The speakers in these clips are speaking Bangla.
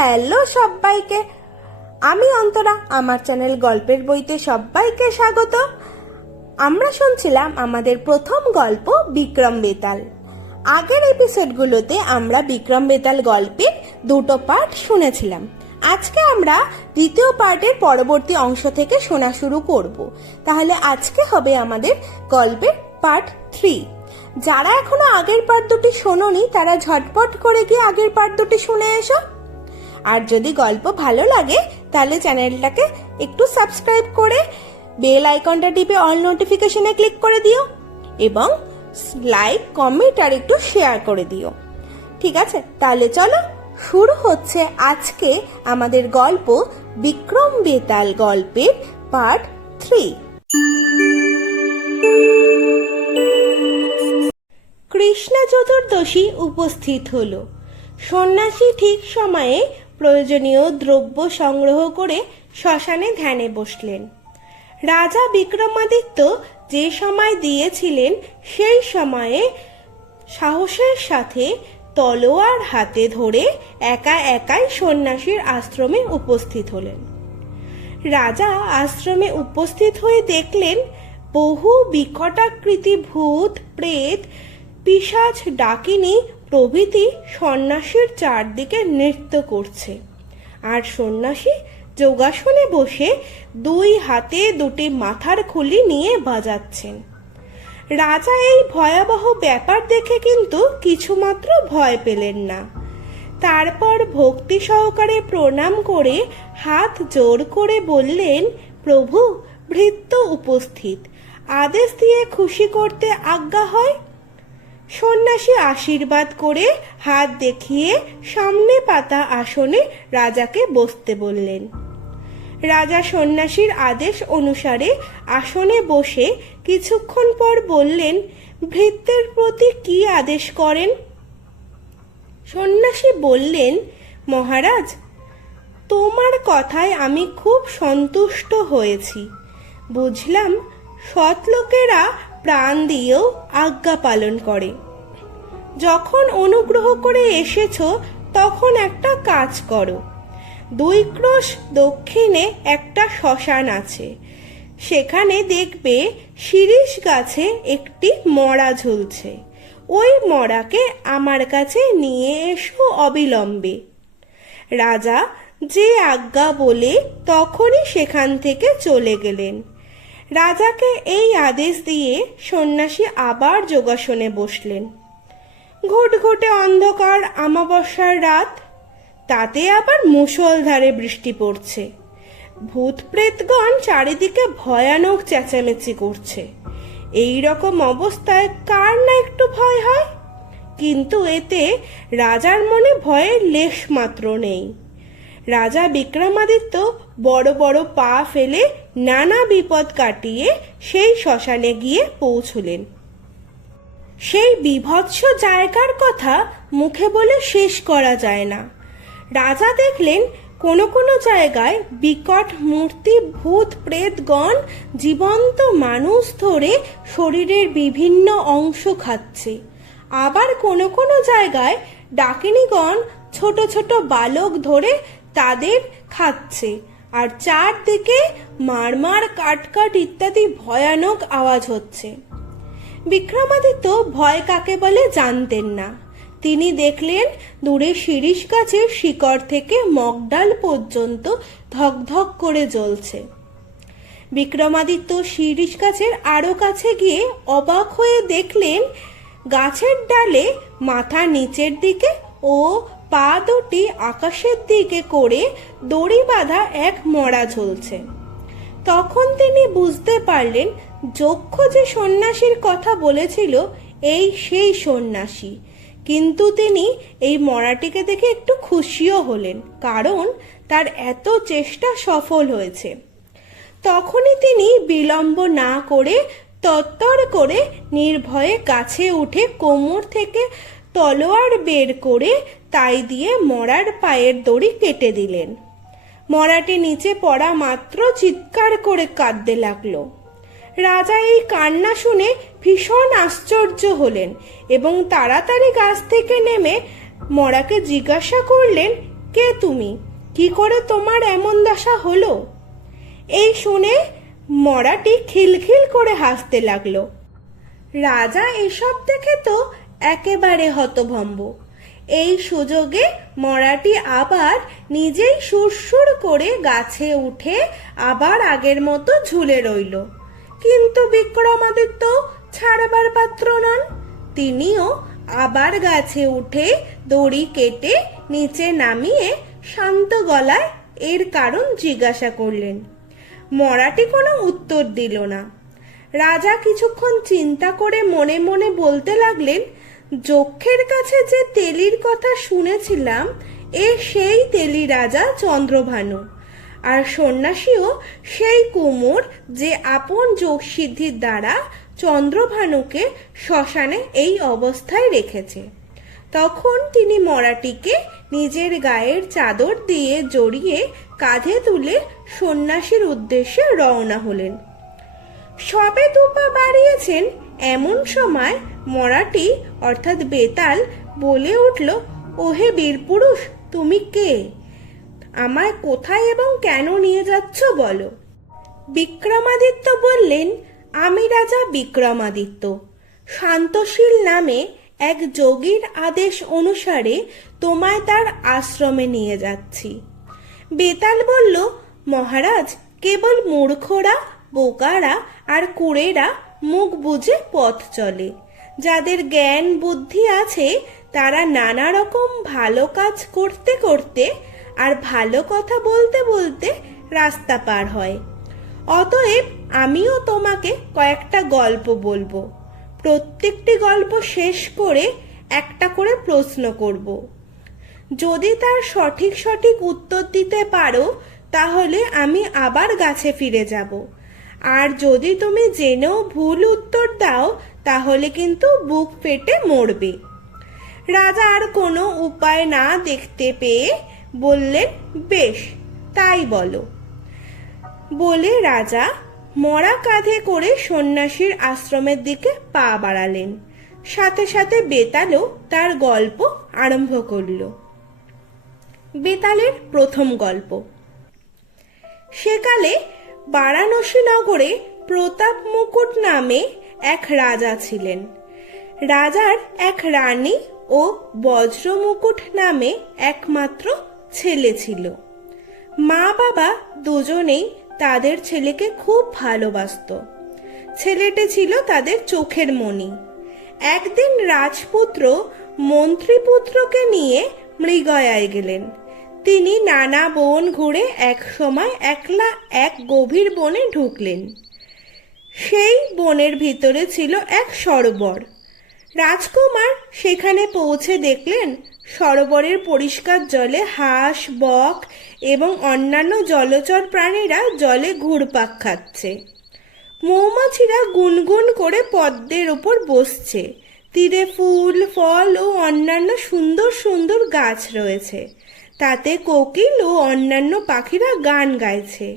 হ্যালো সবাইকে, আমি অন্তরা। আমার চ্যানেল গল্পের বইতে সবাইকে স্বাগত। আমরা শুনছিলাম আমাদের প্রথম গল্প বিক্রম বেতাল। আগের এপিসোডগুলোতে আমরা বিক্রম বেতাল গল্পের দুটো পার্ট শুনেছিলাম। আজকে আমরা দ্বিতীয় পার্টের পরবর্তী অংশ থেকে শোনা শুরু করব। তাহলে আজকে হবে আমাদের গল্পের পার্ট 3। যারা এখনো আগের পার্ট দুটি শোনোনি তারা ঝটপট করে গিয়ে আগের পার্ট দুটি শুনে এসো। আর যদি গল্প ভালো লাগে তাহলে চ্যানেলটাকে একটু সাবস্ক্রাইব করে বেল আইকনটা টিপে অল নোটিফিকেশনে ক্লিক করে দিও এবং লাইক, কমেন্ট আর একটু শেয়ার করে দিও। ঠিক আছে, তাহলে চলো শুরু হচ্ছে আজকে আমাদের গল্প বিক্রম বেতাল গল্পের পার্ট 3। কৃষ্ণ চতুর্দশী উপস্থিত হলো। সন্ন্যাসী ঠিক সময়ে প্রয়োজনীয় দ্রব্য সংগ্রহ করে শ্মশানে ধ্যানে বসলেন। রাজা বিক্রমাদিত্য যে সময় দিয়েছিলেন সেই সময়ে সাহসের সাথে তলোয়ার হাতে ধরে একা একাই সন্ন্যাসীর আশ্রমে উপস্থিত হলেন। রাজা আশ্রমে উপস্থিত হয়ে দেখলেন বহু বিকটাকৃতি ভূত, প্রেত, পিশাচ, ডাকিনী প্রভৃতি সন্ন্যাসীর চারদিকে নৃত্য করছে, আর সন্ন্যাসী যোগাসনে বসে দুই হাতে দুটি মাথার খুলি নিয়ে বাজাচ্ছেন। রাজা এই ভয়াবহ ব্যাপার দেখে কিন্তু কিছুমাত্র ভয় পেলেন না। তারপর ভক্তি সহকারে প্রণাম করে হাত জোর করে বললেন, প্রভু, ভৃত্য উপস্থিত, আদেশ দিয়ে খুশি করতে আজ্ঞা হয়। সন্ন্যাসী আশীর্বাদ করে হাত দেখিয়ে সামনে পাতা আসনে রাজাকে বসতে বললেন। রাজা সন্ন্যাসীর আদেশ অনুসারে আসনে বসে কিছুক্ষণ পর বললেন, ভৃত্যের প্রতি কি আদেশ করেন? সন্ন্যাসী বললেন, মহারাজ, তোমার কথায় আমি খুব সন্তুষ্ট হয়েছি। বুঝলাম সৎ লোকেরা প্রাণ দিয়েও আজ্ঞা পালন করে। যখন অনুগ্রহ করে এসেছো তখন একটা কাজ করো। 2 ক্রোশ দক্ষিণে একটা শ্মশান আছে, সেখানে দেখবে শিরীষ গাছে একটি মড়া ঝুলছে। ওই মড়াকে আমার কাছে নিয়ে এসো অবিলম্বে। রাজা যে আজ্ঞা বলে তখনই সেখান থেকে চলে গেলেন। রাজাকে এই আদেশ দিয়ে সন্ন্যাসী আবার যোগাসনে বসলেন। ঘুটঘুটে অন্ধকার অমাবস্যার রাত, তাতে আবার মুষলধারে বৃষ্টি পড়ছে। ভূত প্রেতগণ চারিদিকে ভয়ানক চেঁচামেচি করছে। এই রকম অবস্থায় কার না একটু ভয় হয়? কিন্তু এতে রাজার মনে ভয়ের লেশ মাত্র নেই। রাজা বিক্রমাদিত্য বড় বড় পা ফেলে নানা বিপদ কাটিয়ে সেই শ্মশানে গিয়ে পৌঁছলেন। সেই বীভৎস জায়গার কথা মুখে বলে শেষ করা যায় না। রাজা দেখলেন কোনো কোনো জায়গায় বিকট মূর্তি ভূত প্রেতগণ জীবন্ত মানুষ ধরে শরীরের বিভিন্ন অংশ খাচ্ছে। আবার কোনো কোনো জায়গায় ডাকিনীগণ ছোট ছোট বালক ধরে তাদের খাচ্ছে, আর চারদিকে মারমার, কাটকাট ইত্যাদি ভয়ানক আওয়াজ হচ্ছে। বিক্রমাদিত্য ভয় কাকে বলে জানতেন না। তিনি দেখলেন দূরে শিরীষ গাছের শিকড় থেকে মগডাল পর্যন্ত ধকধক করে জ্বলছে। বিক্রমাদিত্য শিরীষ গাছের আরো কাছে গিয়ে অবাক হয়ে দেখলেন গাছের ডালে মাথা নিচের দিকে ও পা দুটি আকাশের দিকে করে দড়ি বাঁধা এক মড়া ঝুলছে। তখন তিনি বুঝতে পারলেন যক্ষ যে সন্ন্যাসীর কথা বলেছিল এই সেই সন্ন্যাসী। কিন্তু তিনি এই মড়াটিকে দেখে একটু খুশিও হলেন, কারণ তার এত চেষ্টা সফল হয়েছে। তখনই তিনি বিলম্ব না করে তত্তর করে নির্ভয়ে গাছে উঠে কোমর থেকে তলোয়ার বের করে তাই দিয়ে মড়ার পায়ের দড়ি কেটে দিলেন। মড়াটি নিচে পড়া মাত্র চিৎকার করে কাঁদতে লাগলো। রাজা এই কান্না শুনে ভীষণ আশ্চর্য হলেন এবং তাড়াতাড়ি গাছ থেকে নেমে মড়াকে জিজ্ঞাসা করলেন, কে তুমি? কি করে তোমার এমন দশা হলো? এই শুনে মরাটি খিলখিল করে হাসতে লাগলো। রাজা এসব দেখে তো একেবারে হতভম্ব। এই সুযোগে মরাটি আবার নিজেই সুরসুর করে গাছে উঠে আবার আগের মতো ঝুলে রইল। কিন্তু বিক্রমাদিত্য ছাড়বার পাত্র নন। তিনিও আবার গাছে উঠে দড়ি কেটে নিচে নামিয়ে শান্ত গলায় এর কারণ জিজ্ঞাসা করলেন। মরাটি কোনো উত্তর দিল না। রাজা কিছুক্ষণ চিন্তা করে মনে মনে বলতে লাগলেন, যক্ষের কাছে যে তেলির কথা শুনেছিলাম, সেই তেলি রাজা চন্দ্রভানু, আর সন্ন্যাসীও সেই কুমোর যে আপন যোগসিদ্ধির দ্বারা চন্দ্রভানুকে শ্মশানে এই অবস্থায় রেখেছে। তখন তিনি মরাটিকে নিজের গায়ের চাদর দিয়ে জড়িয়ে কাঁধে তুলে সন্ন্যাসীর উদ্দেশ্যে রওনা হলেন। সবে দুপা বাড়িয়েছেন এমন সময় মরাটি অর্থাৎ বেতাল বলে উঠল, ওহে বীরপুরুষ, তুমি কে? আমায় কোথায় এবং কেন নিয়ে যাচ্ছ বলো। বিক্রমাদিত্য বললেন, আমি রাজা বিক্রমাদিত্য, শান্তশীল নামে এক যোগীর আদেশ অনুসারে তোমায় তার আশ্রমে নিয়ে যাচ্ছি। বেতাল বলল, মহারাজ, কেবল মূর্খরা, বোকারা আর কুঁড়েরা মুখ বুজে পথ চলে। যাদের জ্ঞান বুদ্ধি আছে তারা নানা রকম ভালো কাজ করতে করতে আর ভালো কথা বলতে বলতে রাস্তা পার হয়। অতএব আমিও তোমাকে কয়েকটা গল্প বলবো। প্রত্যেকটি গল্প শেষ করে একটা করে প্রশ্ন করব। যদি তার সঠিক সঠিক উত্তর দিতে পারো তাহলে আমি আবার গাছে ফিরে যাব, আর যদি তুমি জেনেও ভুল উত্তর দাও তাহলে কিন্তু বুক ফেটে মরবে। রাজা আর কোনো উপায় না দেখতে পেয়ে বললেন, বেশ, তাই বলো। বলে রাজা মরা কাঁধে করে সন্ন্যাসীর আশ্রমের দিকে পা বাড়ালেন। সাথে সাথে বেতালও তার গল্প আরম্ভ করল। বেতালের প্রথম গল্প। সেকালে বারাণসী নগরে প্রতাপ মুকুট নামে এক রাজা ছিলেন। রাজার এক রানী ও বজ্র মুকুট নামে একমাত্র ছেলে ছিল। মা বাবা দুজনেই তাদের ছেলেকে খুব ভালোবাসত। ছেলেটি ছিল তাদের চোখের মণি। একদিন রাজপুত্র মন্ত্রীপুত্রকে নিয়ে মৃগয়ায় গেলেন। তিনি নানা বন ঘুরে এক সময় একলা এক গভীর বনে ঢুকলেন। সেই বনের ভিতরে ছিল এক সরোবর। রাজকুমার সেখানে পৌঁছে দেখলেন সরোবরের পরিষ্কার জলে হাঁস, বক এবং অন্যান্য জলচর প্রাণীরা জলে ঘুরপাক খাচ্ছে। মৌমাছিরা গুনগুন করে পদ্মের ওপর বসছে। তীরে ফুল, ফল ও অন্যান্য সুন্দর সুন্দর গাছ রয়েছে। তাতে কোকিল ও অন্যান্য পাখিরা গান গাইছে।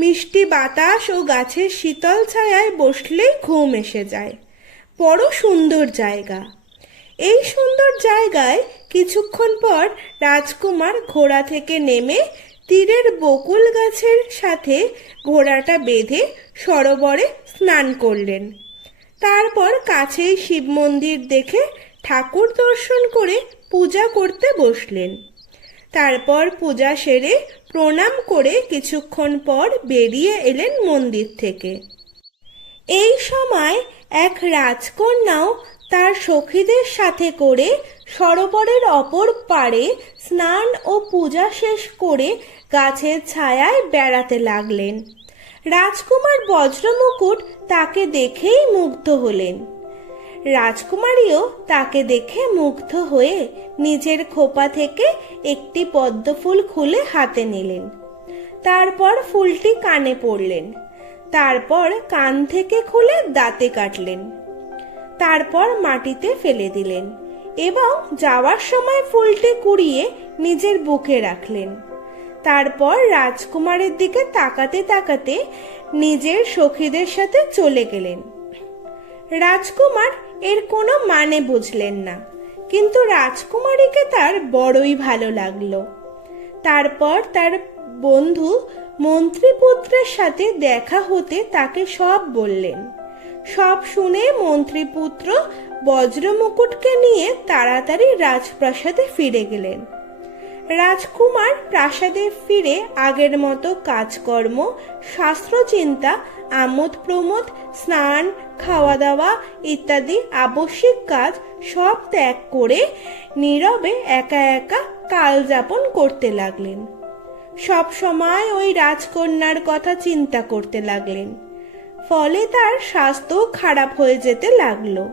মিষ্টি বাতাস ও গাছের শীতল ছায়ায় বসলেই ঘুম এসে যায়। বড় সুন্দর জায়গা। এই সুন্দর জায়গায় কিছুক্ষণ পর রাজকুমার ঘোড়া থেকে নেমে তীরের বকুল গাছের সাথে ঘোড়াটা বেঁধে সরোবরে স্নান করলেন। তারপর কাছেই শিব মন্দির দেখে ঠাকুর দর্শন করে পূজা করতে বসলেন। তারপর পূজা সেরে প্রণাম করে কিছুক্ষণ পর বেরিয়ে এলেন মন্দির থেকে। এই সময় এক রাজকন্যাও তার সখীদের সাথে করে সরোবরের অপর পাড়ে স্নান ও পূজা শেষ করে গাছের ছায়ায় বেড়াতে লাগলেন। রাজকুমার বজ্রমুকুট তাকে দেখেই মুগ্ধ হলেন। রাজকুমারীও তাকে দেখে মুগ্ধ হয়ে নিজের খোপা থেকে একটি পদ্মফুল খুলে হাতে নিলেন। তারপর ফুলটি কানে পরলেন। তারপর কান থেকে খুলে দাঁতে কাটলেন। তারপর মাটিতে ফেলে দিলেন এবং যাওয়ার সময় ফুলটি কুড়িয়ে নিজের বুকে রাখলেন। তারপর রাজকুমারের দিকে তাকাতে তাকাতে নিজের সখীদের সাথে চলে গেলেন। রাজকুমার এর কোনো মানে বুঝলেন না, কিন্তু রাজকুমারীকে তার বড়ই ভালো লাগলো। তারপর তার বন্ধু মন্ত্রীপুত্রের সাথে দেখা হতে তাকে সব বললেন। সব শুনে মন্ত্রীপুত্র বজ্রমুকুটকে নিয়ে তাড়াতাড়ি রাজপ্রাসাদে ফিরে গেলেন। রাজকুমার প্রাসাদে ফিরে আগের মতো কাজকর্ম, শাস্ত্রচিন্তা, আমোদ প্রমোদ, স্নান, খাওয়া দাওয়া ইত্যাদি আবশ্যিক কাজ সব ত্যাগ করে নীরবে একা একা কাল যাপন করতে লাগলেন। সব সময় ওই রাজকন্যার কথা চিন্তা করতে লাগলেন। ফলে তার স্বাস্থ্য খারাপ হয়ে যেতে লাগলো।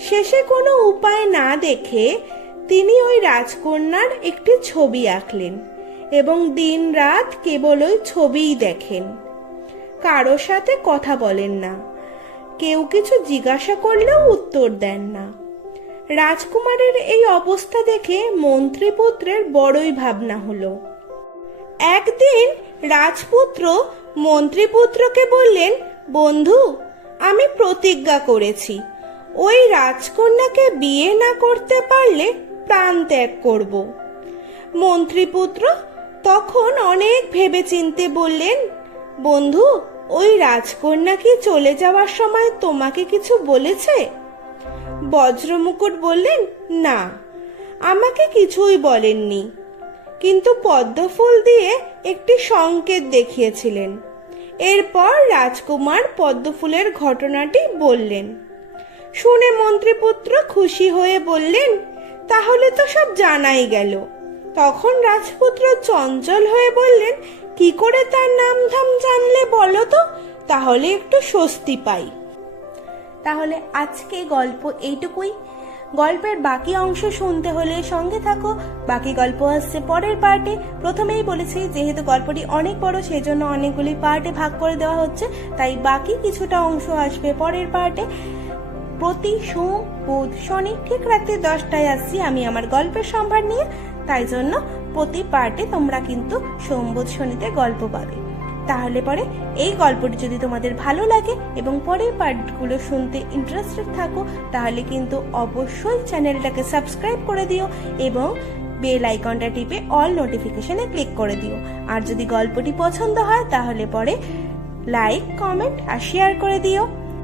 শেষে কোনো উপায় না দেখে তিনি ওই রাজকন্যার একটি ছবি আঁকলেন এবং দিন রাত কেবল ওই ছবিই দেখেন। কারোর সাথে কথা বলেন না, কেউ কিছু জিজ্ঞাসা করলেও উত্তর দেন না। রাজকুমারের এই অবস্থা দেখে মন্ত্রীপুত্রের বড়ই ভাবনা হলো। একদিন রাজপুত্র মন্ত্রীপুত্রকে বললেন, বন্ধু, আমি প্রতিজ্ঞা করেছি ওই রাজকন্যাকে বিয়ে না করতে পারলে প্রাণ ত্যাগ করব। মন্ত্রীপুত্র তখন অনেক ভেবেচিন্তে বললেন, বন্ধু, ওই রাজকন্যা কি চলে যাওয়ার সময় তোমাকে কিছু বলেছে? বজ্রমুকুট বললেন, না, আমাকে কিছুই বলেননি, কিন্তু পদ্মফুল দিয়ে একটি সংকেত দেখিয়েছিলেন। এরপর রাজকুমার পদ্মফুলের ঘটনাটি বললেন। শুনে মন্ত্রীপুত্র খুশি হয়ে বললেন, তাহলে তো সব জানাই গেল। তখন রাজপুত্র চঞ্চল হয়ে বললেন, কি করে তার নাম ধাম জানলে বলো তো, তাহলে একটু স্বস্তি পাই। তাহলে আজকে গল্প এইটুকুই। গল্পের বাকি অংশ শুনতে হলে সঙ্গে থাকো। বাকি গল্প আসছে পরের পার্টে। প্রথমেই বলেছি যেহেতু গল্পটি অনেক বড় সেই জন্য অনেকগুলি পার্টে ভাগ করে দেওয়া হচ্ছে, তাই বাকি কিছুটা অংশ আসবে পরের পার্টে। প্রতি সোম, বুধ, শনি ঠিক রাত্রি 10টায় আসছি আমি আমার গল্পের সম্ভার নিয়ে। তাই জন্য প্রতি পার্টে তোমরা কিন্তু সোম, বুধ, শনিতে গল্প পাবে। তাহলে পরে এই গল্পটি যদি তোমাদের ভালো লাগে এবং পরের পার্টগুলো শুনতে ইন্টারেস্টেড থাকো, তাহলে কিন্তু অবশ্যই চ্যানেলটাকে সাবস্ক্রাইব করে দিও এবং বেল আইকনটা টিপে অল নোটিফিকেশনে ক্লিক করে দিও। আর যদি গল্পটি পছন্দ হয় তাহলে পরে লাইক, কমেন্ট আর শেয়ার করে দিও।